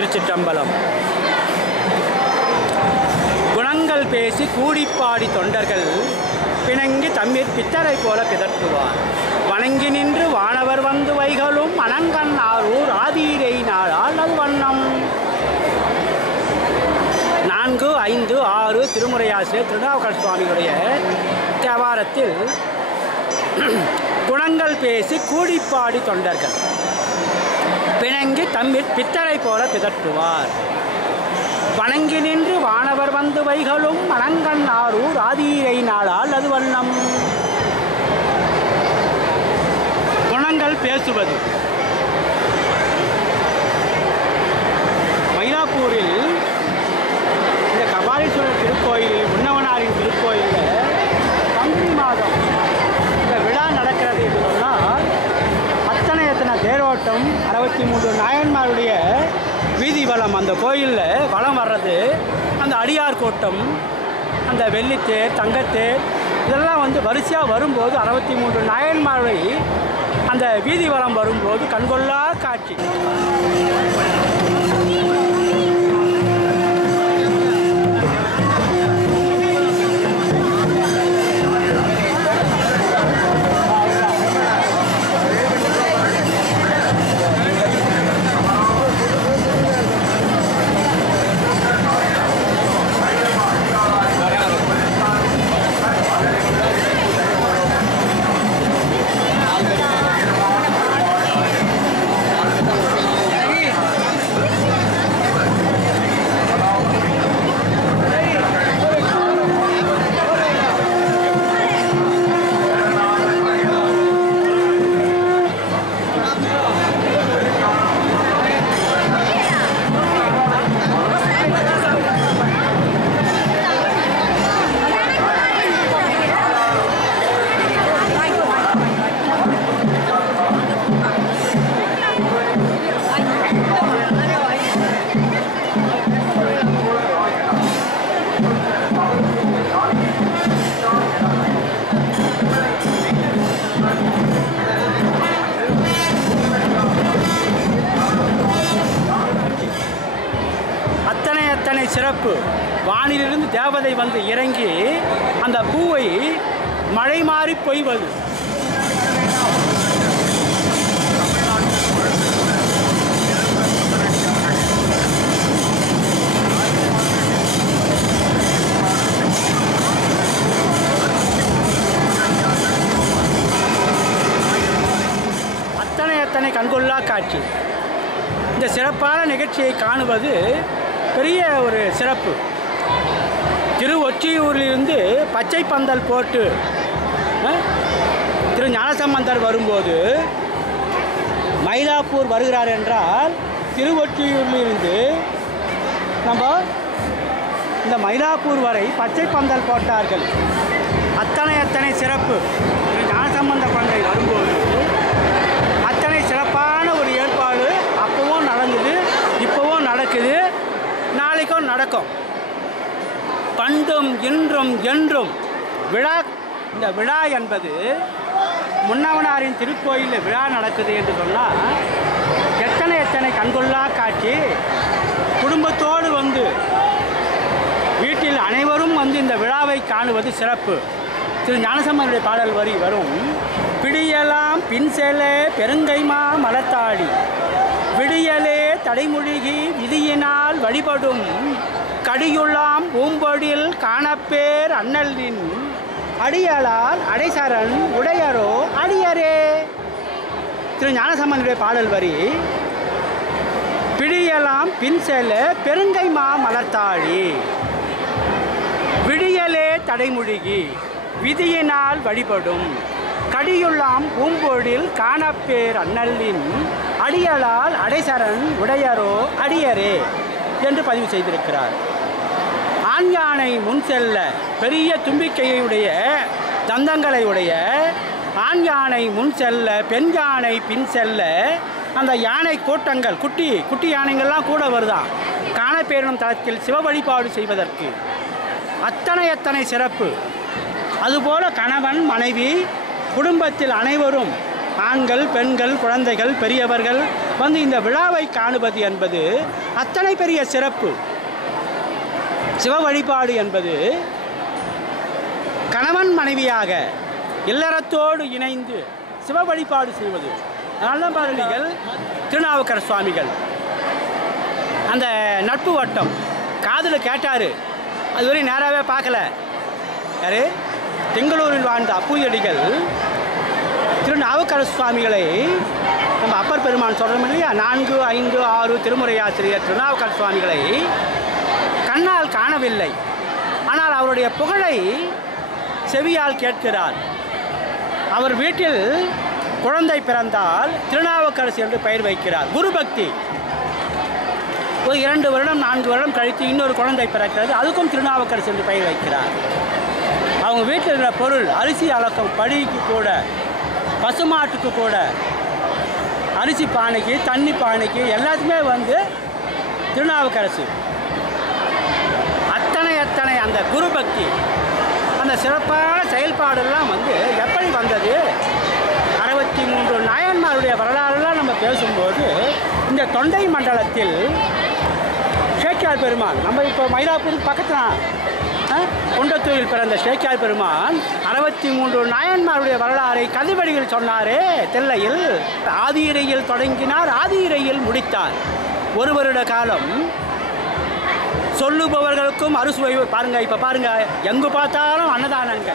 திருச்சிற்றம்பலம். குணங்கள் பேசி கூடிப்பாடி தொண்டர்கள் பிணங்கி தம்மீர் பித்தரை போல பிதற்றுவார். வணங்கி நின்று வானவர் வந்து வைகளும் அனங்கன் ஆரூர் ஆதீரை நாளால் அது வண்ணம். 4, 5, 6 திருமுறையாசிரியர் திருநாவுக்கரசர் சுவாமிகளுடைய தேவாரத்தில் குணங்கள் பேசி கூடிப்பாடி தொண்டர்கள் பிணங்கி தம்மீர் பித்தரை போல பிதற்றுவார். வணங்கி நின்று வானவர் வந்து வைகளும் அனங்கன் ஆரூர் ஆதீரை நாளால் அது வண்ணம். குணங்கள் பேசுவது. மயிலாப்பூரில் இந்த கபாலீஸ்வரர் திருக்கோயிலில் முன்னவனாரின் திருக்கோயிலில் பங்குனி மாதம் இந்த விழா நடக்கிறது என்று சொன்னால் எத்தனை தேரோட்டம் 63 நாயன்மாருடைய வீதி வளம் அந்த கோயிலில் வளம் வர்றது, அந்த அடியார் கூட்டம், அந்த வெள்ளித்தேர் தங்கத்தேர் இதெல்லாம் வந்து வரிசையாக வரும்போது 63 நாயன்மாருடைய அந்த வீதி வளம் வரும்போது கண்கொள்ளா காட்சி. சிறப்பு. வானிலிருந்து தேவதை வந்து இறங்கி அந்த பூவை மழை மாறி பொய்வது. அத்தனை கண்கொள்ளா காட்சி. இந்த சிறப்பான நிகழ்ச்சியை காணுவது பெரிய ஒரு சிறப்பு. திருவொற்றியூரிலிருந்து பச்சை பந்தல் போட்டு திரு ஞானசம்பந்தர் வரும்போது மயிலாப்பூர் வருகிறார் என்றால் திருவொற்றியூரிலிருந்து நம்ம இந்த மயிலாப்பூர் வரை பச்சை பந்தல் போட்டார்கள். அத்தனை சிறப்பு. திரு ஞானசம்பந்த பண்டை வரும்போது அத்தனை சிறப்பான ஒரு ஏற்பாடு அப்பவும் நடந்தது, இப்போவும் நடக்குது, நாளைக்கும் நடக்கும். பண்டும் இன்றும் என்றும் விழா. இந்த விழா என்பது முன்னவனாரின் திருக்கோயிலில் விழா நடக்குது என்று சொன்னால் எத்தனை கண்கொள்ளா காட்சி. குடும்பத்தோடு வந்து வீட்டில் அனைவரும் வந்து இந்த விழாவை காணுவது சிறப்பு. திரு ஞானசம்பந்தருடைய பாடல் வரி வரும். பிடியலாம் பின்சேலே பெருங்கைமா மலத்தாடி விடியலே தடைமுழுகி விதியினால் வழிபடும் கடியுள்ளாம் பூம்பொழில் காணப்பேர் அண்ணலின் அடியலால் அடைசரண் உடையரோ அடியரே. திரு ஞானசம்பந்தருடைய பாடல் வரி. பிடியலாம் பின்செல பெருங்கைமா மலர்த்தாழி விடியலே தடைமுழுகி விதியினால் வழிபடும் கடியுள்ளாம் பூம்பொழில் காணப்பேர் அண்ணலின் அடியலால் அடைசரண் உடையரோ அடியரே என்று பதிவு செய்திருக்கிறார். ஆண் யானை முன் செல்ல, பெரிய தும்பிக்கையுடைய தந்தங்களை உடைய ஆண் யானை முன் செல்ல, பெண் யானை பின் செல்ல, அந்த யானை கூட்டங்கள் குட்டி யானைகள்லாம் கூட வருதான் காணப்பேரும் தளத்தில் சிவ வழிபாடு செய்வதற்கு. அத்தனை சிறப்பு. அதுபோல கணவன் மனைவி குடும்பத்தில் அனைவரும் ஆண்கள், பெண்கள், குழந்தைகள், பெரியவர்கள் வந்து இந்த விழாவை காணுவது என்பது அத்தனை பெரிய சிறப்பு. சிவ வழிபாடு என்பது கணவன் மனைவியாக இல்லறத்தோடு இணைந்து சிவ வழிபாடு செய்வது. நல்ல பாரதிகள் திருநாவுக்கரசு சுவாமிகள் அந்த நட்பு வட்டம் காதில் கேட்டார். அதுவரை நேராகவே பார்க்கல. யார்? திங்களூரில் வாழ்ந்த அப்பூயடிகள் திருநாவுக்கரசு சுவாமிகளை நம்ம அப்பர் பெருமான் சொல்கிறோம் இல்லையா, 4, 5, 6 திருமுறை ஆசிரியர் திருநாவுக்கரசு சுவாமிகளை கண்ணால் காணவில்லை. ஆனால் அவருடைய புகழை செவியால் கேட்கிறார். அவர் வீட்டில் குழந்தை பிறந்தால் திருநாவுக்கரசு என்று பெயர் வைக்கிறார். குரு பக்தி. ஒரு 2 வருடம் 4 வருடம் கழித்து இன்னொரு குழந்தை பிறக்கிறது, அதுக்கும் திருநாவுக்கரசு என்று பெயர் வைக்கிறார். அவங்க வீட்டில் இருக்கிற பொருள், அரிசி அளக்கும் படிக்கு கூட, பசுமாட்டுக்கு கூட, அரிசி பானைக்கு, தண்ணி பானைக்கு எல்லாத்துக்குமே வந்து திருநாவுக்கரசு. அத்தனை அந்த குரு பக்தி, அந்த சிறப்பான செயல்பாடெல்லாம் வந்து எப்படி வந்தது? 63 நாயன்மாருடைய வரலாறுலாம் நம்ம பேசும்போது இந்த தொண்டை மண்டலத்தில் சேக்கியார் பெருமான், நம்ம இப்போ மயிலாப்பூர் பக்கத்தில் குண்டத்தூரில் பிறந்த சேக்கியார் பெருமான் 63 நாயன்மாருடைய வரலாறை கதைவடியில் சொன்னாரே தில்லையில். ஆதியிரையில் தொடங்கினார், ஆதியிரையில் முடித்தார். 1 வருட காலம் சொல்லுபவர்களுக்கும் அறுசுவை. பாருங்க, இப்போ பாருங்க, எங்கு பார்த்தாலும் அன்னதானங்க.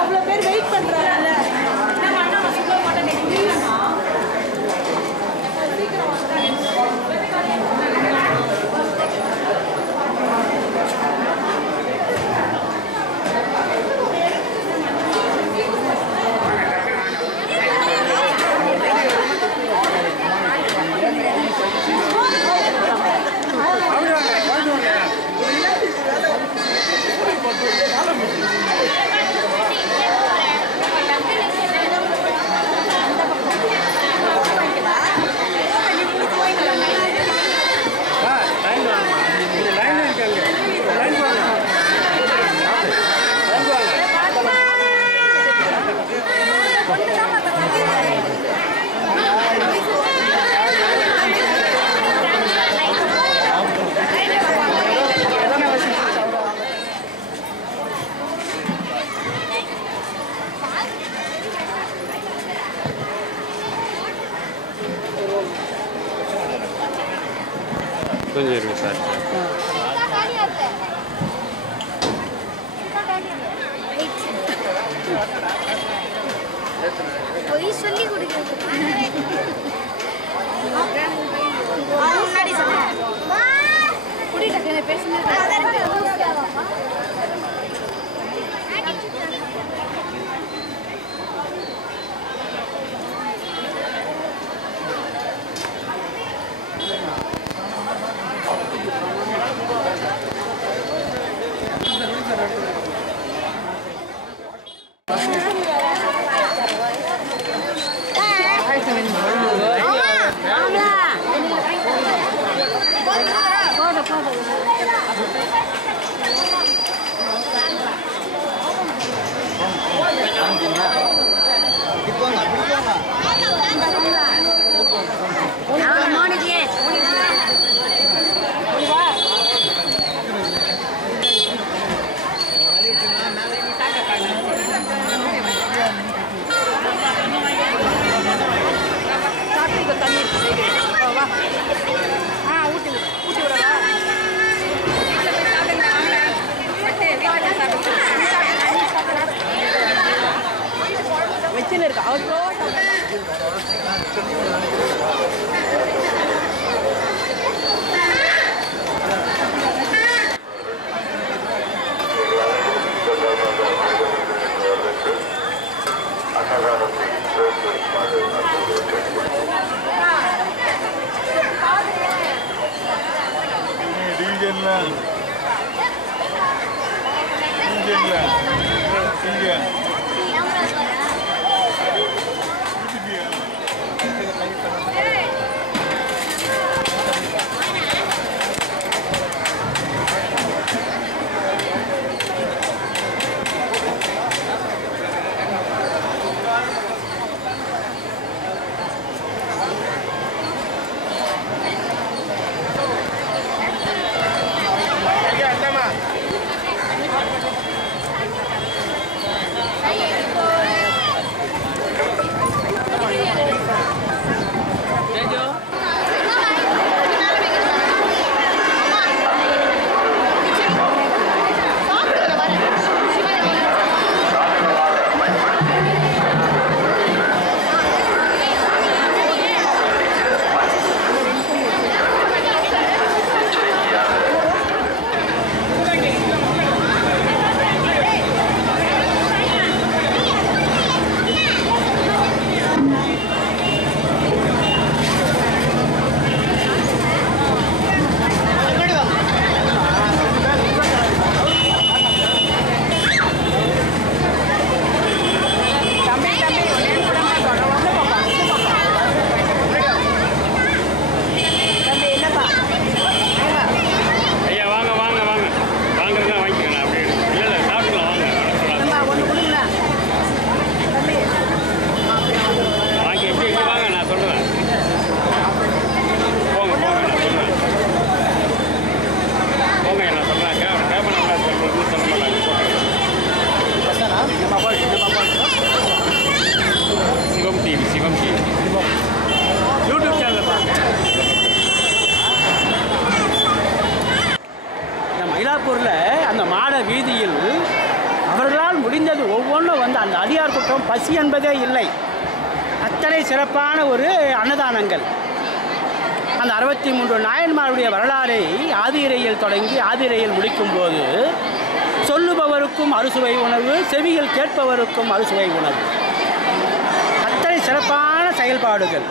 அவ்வளோ பேர் வெயிட் பண்ணுறாங்கல்ல. கொஞ்சம் இருக்கு சார். போய் சொல்லி கொடுக்குறது முன்னாடி சொன்னேன். பேசுனது யூடியூப் சேனல் பாருங்க. மயிலாப்பூரில் அந்த மாட வீதியில் அவர்களால் முடிந்தது ஒவ்வொன்றும் வந்து அந்த அடியார் கூட்டம் பசி என்பதே இல்லை. அத்தனை சிறப்பான ஒரு அன்னதானங்கள். அந்த 63 நாயன்மாருடைய வரலாறை ஆதிரையில் தொடங்கி ஆதிரையில் முடிக்கும்போது சொல்லுபவருக்கும் அறுசுவை உணவு, செவியில் கேட்பவருக்கும் அறுசுவை உணவு. அத்தனை சிறப்பான செயல்பாடுகள்.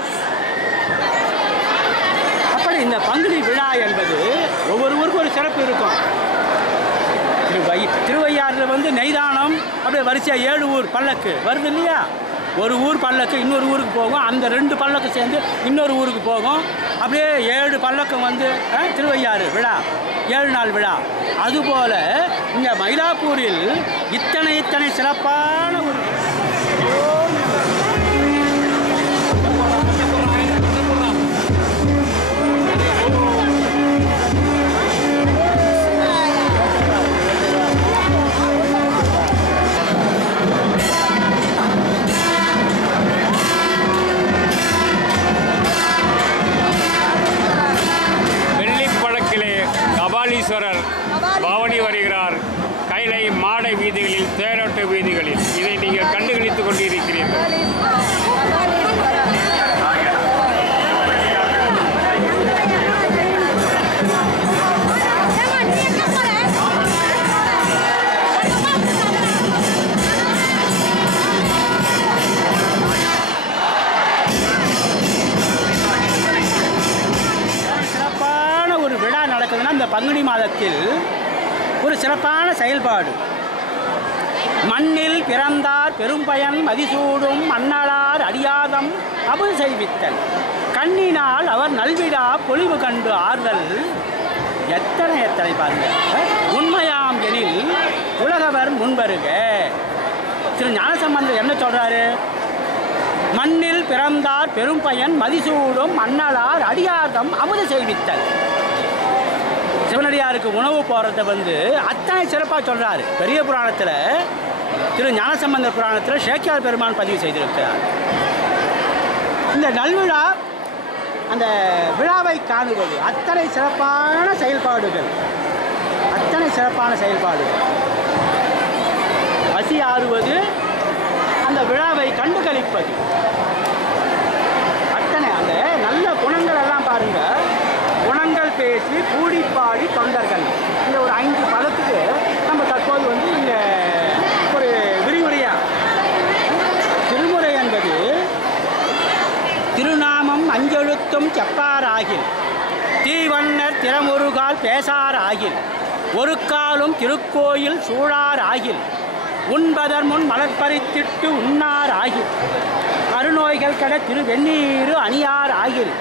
அப்படி இந்த பங்குனி விழா என்பது ஒவ்வொரு ஊருக்கும் ஒரு சிறப்பு இருக்கும். திருவையாறில் வந்து நெய்தானம் அப்படியே வரிசையாக 7 ஊர் பல்லக்கு வருது இல்லையா? ஒரு ஊர் பல்லக்கு இன்னொரு ஊருக்கு போகும், அந்த 2 பல்லக்கு சேர்ந்து இன்னொரு ஊருக்கு போகும். அப்படியே 7 பல்லக்கம் வந்து திருவையாறு விழா 7 நாள் விழா. அதுபோல் இந்த மயிலாப்பூரில் இத்தனை சிறப்பான ஒரு கபாலீஸ்வரர் பவனி வருகிறார். கைலை மாடை வீதிகளில், தேரோட்ட வீதிகளில் இதை நீங்கள் கண்டுகளித்துக் கொண்டிருக்கிறீர்கள். இந்த பங்குனி மாதத்தில் ஒரு சிறப்பான செயல்பாடு. மண்ணில் பிறந்தார் பெரும்பயன் மதிசூடும் மன்னலார் அடியாதம் அபு செய்வித்தல். கண்ணினால் அவர் நல்விடா பொலிவு கண்டு ஆறுதல். எத்தனை பாருங்க. உண்மையாம் எனில் உலகவர் முன்வருக. திரு ஞானசம்பந்தர் என்ன சொல்றாரு? மண்ணில் பிறந்தார் பெரும்பயன் மதிசூடும் மன்னலார் அடியாதம் அமுது செய்வித்தல். சிவனடியாருக்கு உணவு போகிறத வந்து அத்தனை சிறப்பாக சொல்கிறார். பெரிய புராணத்தில், திரு ஞானசம்பந்தர் புராணத்தில் சேக்கியார் பெருமான் பதிவு செய்திருக்கிறார். இந்த நல்விழா, அந்த விழாவை காணுவது அத்தனை சிறப்பான செயல்பாடுகள். பசி ஆறுவது, அந்த விழாவை கண்டு கழிப்பது, அத்தனை அந்த நல்ல குணங்கள் எல்லாம் பாருங்கள். குணங்கள் பேசி கூடிப்பாடி தொண்டர்கள். இந்த ஒரு 5 பதத்துக்கு நம்ம தற்போது வந்து இங்கே ஒரு விரிவுரையாக திருமுறை என்பது திருநாமம் அஞ்செழுத்தும் செப்பாராகில் தீவண்ணர் திறமொரு கால் பேசார் ஆகில் ஒரு காலும் திருக்கோயில் சூழார் ஆகில் உண்பதர் முன் மலர்பறித்திட்டு உண்ணார் ஆகில் அருநோய்கள் கட திருவெண்ணீரு அணியார் ஆகில்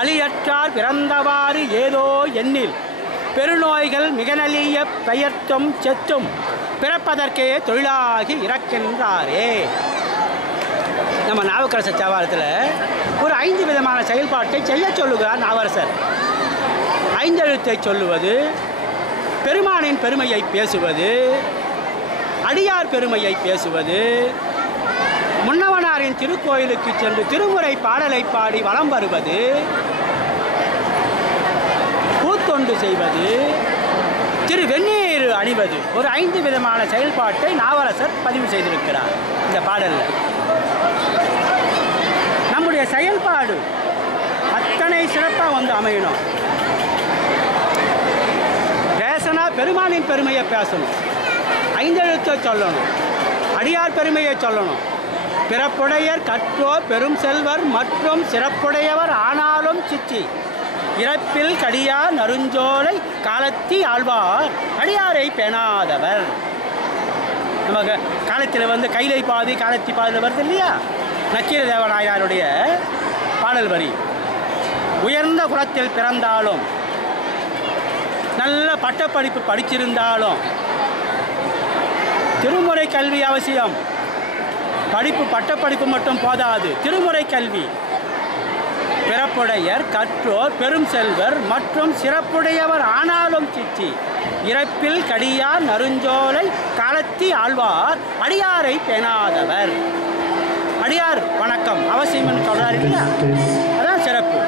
அழியற்றார் பிறந்தவாறு ஏதோ எண்ணில் பெருநோய்கள் மிக நலிய பெயர்த்தும் செத்தும் பிறப்பதற்கே தொழிலாகி இறக்கின்றாரே. நம்ம நாவுக்கரசர் தேவாரத்தில் ஒரு 5 விதமான செயல்பாட்டை செய்ய சொல்லுகிறார் நாவரசர். 5 எழுத்தை சொல்லுவது, பெருமானின் பெருமையை பேசுவது, அடியார் பெருமையை பேசுவது, முன்னவனாரின் திருக்கோயிலுக்கு சென்று திருமுறை பாடலை பாடி வலம் வருவது, பூத்தொண்டு செய்வது, திருவெண்ணீரு அணிவது. ஒரு 5 விதமான செயல்பாட்டை நாவரசர் பதிவு செய்திருக்கிறார் இந்த பாடலில். நம்முடைய செயல்பாடு அத்தனை சிறப்பாக வந்து அமையணும். பேசினா பெருமானின் பெருமையை பேசணும், 5 எழுத்தை சொல்லணும், அடியார் பெருமையை சொல்லணும். பிறப்புடையர் கற்றோர் பெரும் செல்வர் மற்றும் சிறப்புடையவர் ஆனாலும் சிச்சி இறப்பில் கடியார் நறுஞ்சோலை காலத்தி ஆழ்வார் அடியாரை பேணாதவர். நமக்கு காலத்தில் வந்து கைலை பாதி காலத்தி பாதியில் வருது இல்லையா, நக்கீர தேவநாயனாருடைய பாடல் வரி. உயர்ந்த குலத்தில் பிறந்தாலும் நல்ல பட்டப்படிப்பு படிச்சிருந்தாலும் திருமுறை கல்வி அவசியம். படிப்பு பட்டப்படிப்பு மட்டும் போதாது, திருமுறை கல்வி. பிறப்புடையர் கற்றோர் பெரும் செல்வர் மற்றும் சிறப்புடையவர் ஆனாலும் சிச்சி இறப்பில் கடியார் நறுஞ்சோலை காலத்தி ஆழ்வார் அடியாரை பேணாதவர். அடியார் வணக்கம் அவசியம் சொல்றாரு இல்லையா, அதான் சிறப்பு.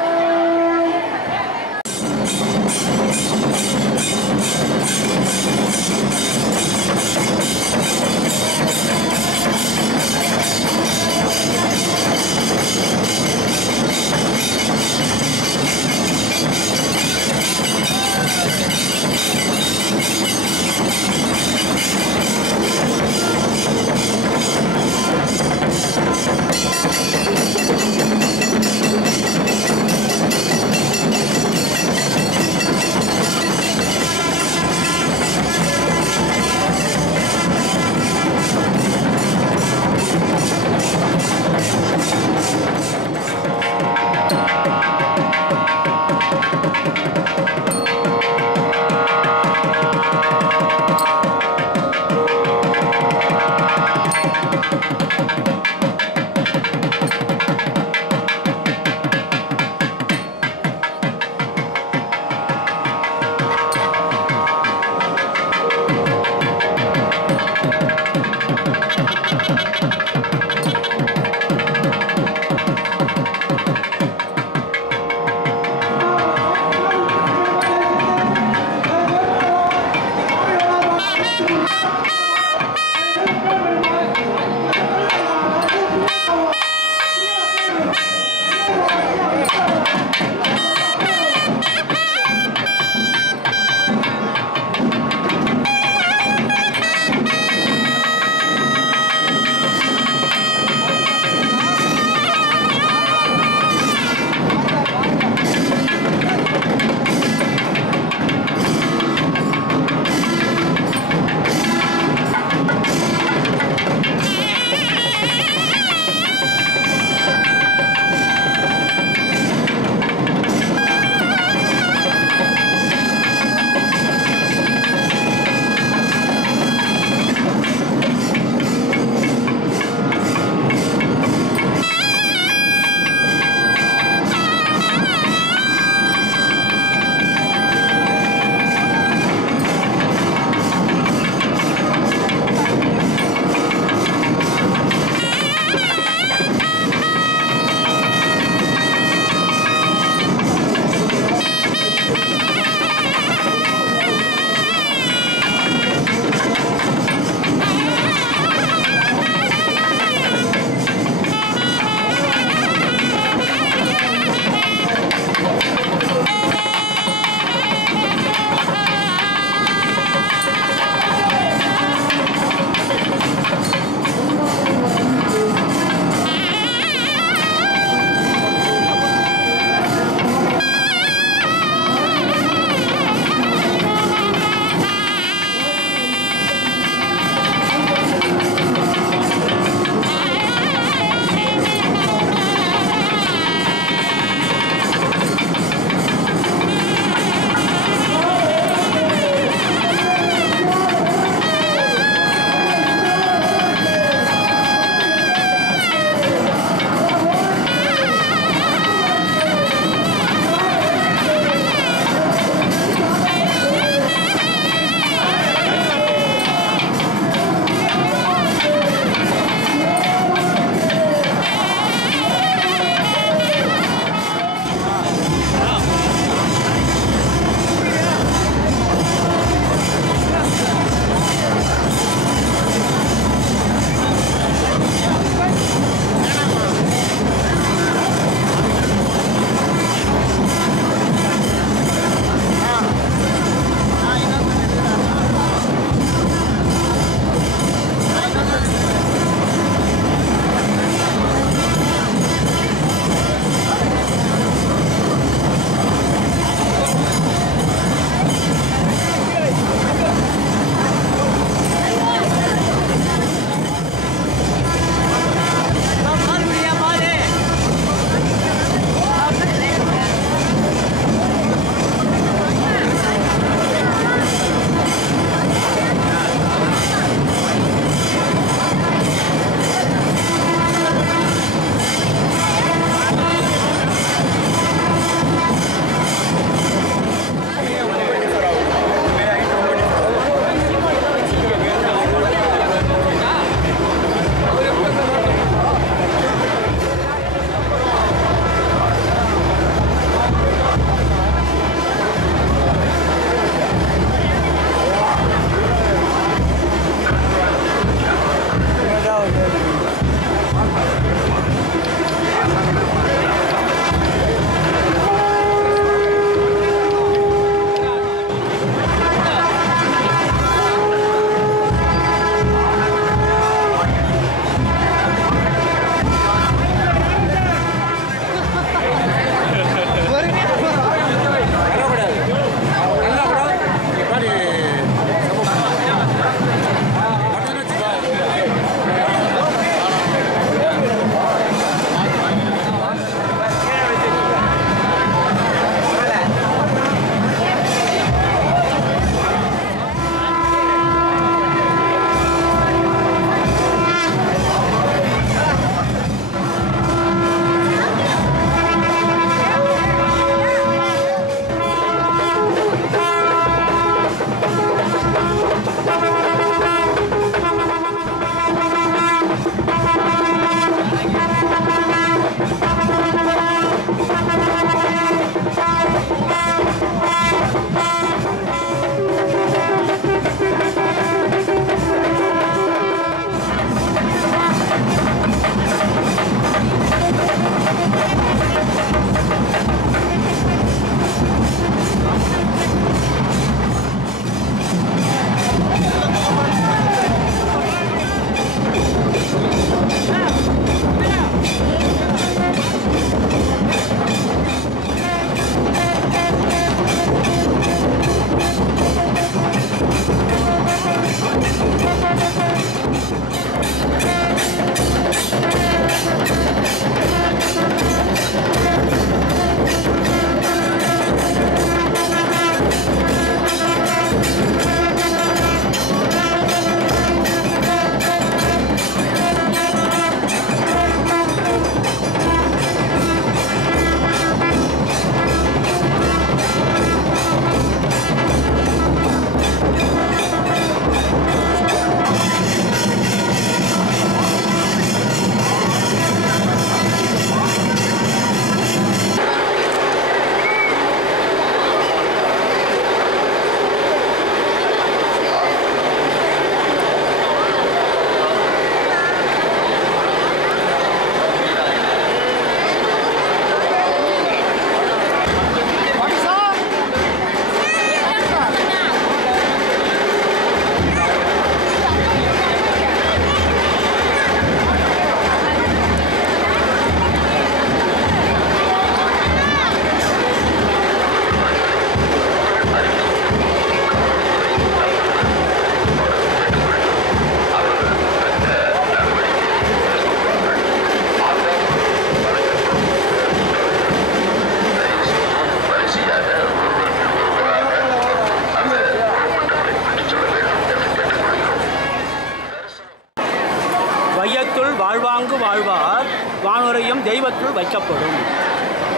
தெய்வத்துள் வைக்கப்படும்.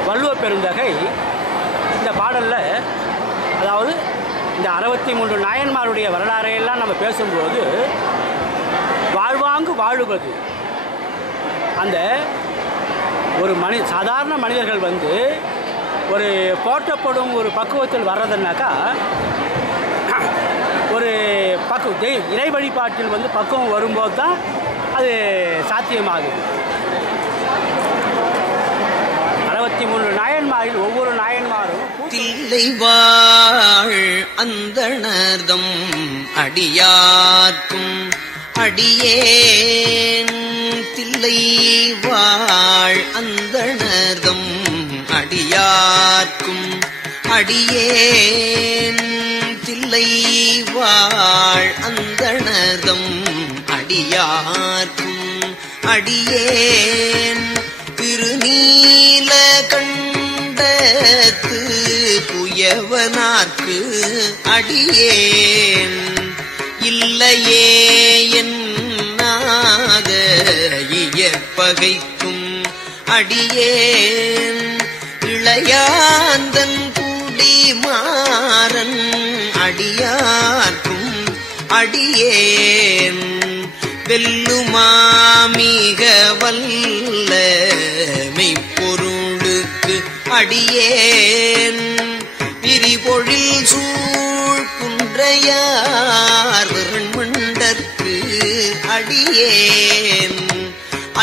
வள்ளுவ பெருந்தகை இந்த பாடலில், அதாவது இந்த 63 நாயன்மாருடைய வரலாறையெல்லாம் நம்ம பேசும்போது வாழ்வாங்கு வாழுவது, அந்த ஒரு சாதாரண மனிதர்கள் வந்து ஒரு போற்றப்படும் ஒரு பக்குவத்தில் வர்றதுனாக்கா, ஒரு இறை வழிபாட்டில் வந்து பக்குவம் வரும்போது தான் அது சாத்தியமாகுது. 63 நாயன்மாரில் ஒவ்வொரு நாயன்மாரும் தில்லை வாழ் அந்தணர்தம் அடியார்க்கும் அடியேன், தில்லை வாழ் அந்தணர்தம் அடியார்க்கும் அடியேன், தில்லை வாழ் அந்தணர்தம் அடியார்க்கும் அடியேன், திருநீல கண்டத்து புயவனார்க்கு அடியேன், இல்லையே என்னாத இயற்பகைக்கும் அடியேன், இளையாந்தன் குடிமாறன் அடியார்க்கும் அடியேன், வெல்லுமாமிக வல்ல மெய்ப்பொருளுக்கு அடியேன், விரிபொழில் சூழ் குன்றையார் விரண்மண்டற்கு அடியேன்,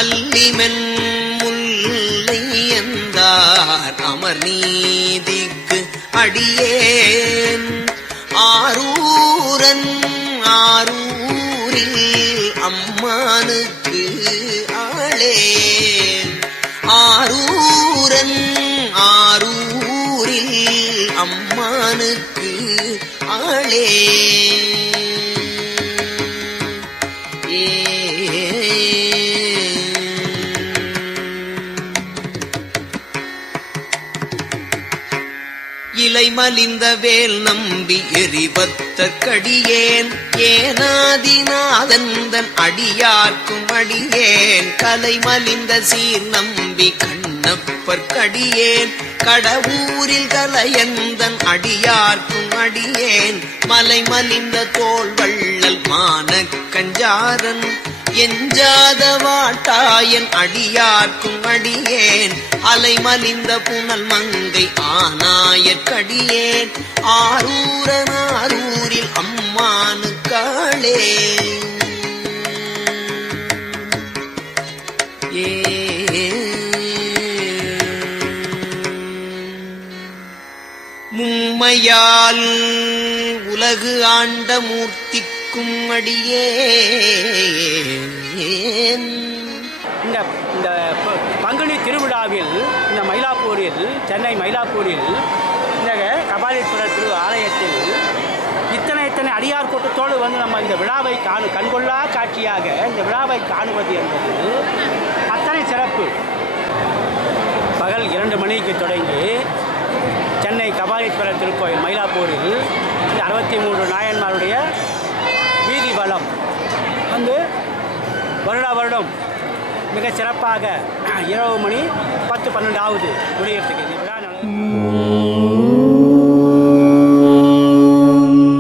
அல்லிமென் முல்லை எந்தார் அமர் நீதிக்கு அடியேன், ஆரூரன் ஆரூரில் அம்மானுக்கு ஆளேன், ஆரூரன் ஆரூரில் அம்மானுக்கு ஆளேன். இலை மலிந்த வேல் நம்பி எரிபத்த கடியேன், ஏனாதிநாதந்தன் அடியார்க்கும் அடியேன், கலை மலிந்த சீர் நம்பி கண்ணப்பர் கடியேன், கடவுரில் கலையந்தன் அடியார்க்கும் அடியேன், மலை மலிந்த தோள் வள்ளல் மான கஞ்சாரன் எஞ்சாத வாட்டாயன் அடியார்க்கும் அடியேன், அலை மலிந்த புனல் மங்கை ஆனாயற்கடியேன், ஆரூரனாரூரில் அம்மானு காளே. மும்மையால் உலகு ஆண்ட மூர்த்திக்கும் அடியேன், இந்த பங்குனி திருவிழாவில் இந்த மயிலாப்பூரில், சென்னை மயிலாப்பூரில் இந்த கபாலீஸ்வரர் திரு ஆலயத்தில் இத்தனை அடியார் கூட்டத்தோடு வந்து நம்ம இந்த விழாவை கண்கொள்ளா காட்சியாக இந்த விழாவை காணுவது என்பது அத்தனை சிறப்பு. பகல் 2 மணிக்கு தொடங்கி சென்னை கபாலீஸ்வரர் திருக்கோயில் மயிலாப்பூரில் இந்த 63 நாயன்மாருடைய வீதி வலம் வந்து வருடம் மிக சிறப்பாக இரவு மணி 10-12 ஆகுது முடியறதுக்கு. இந்த விழா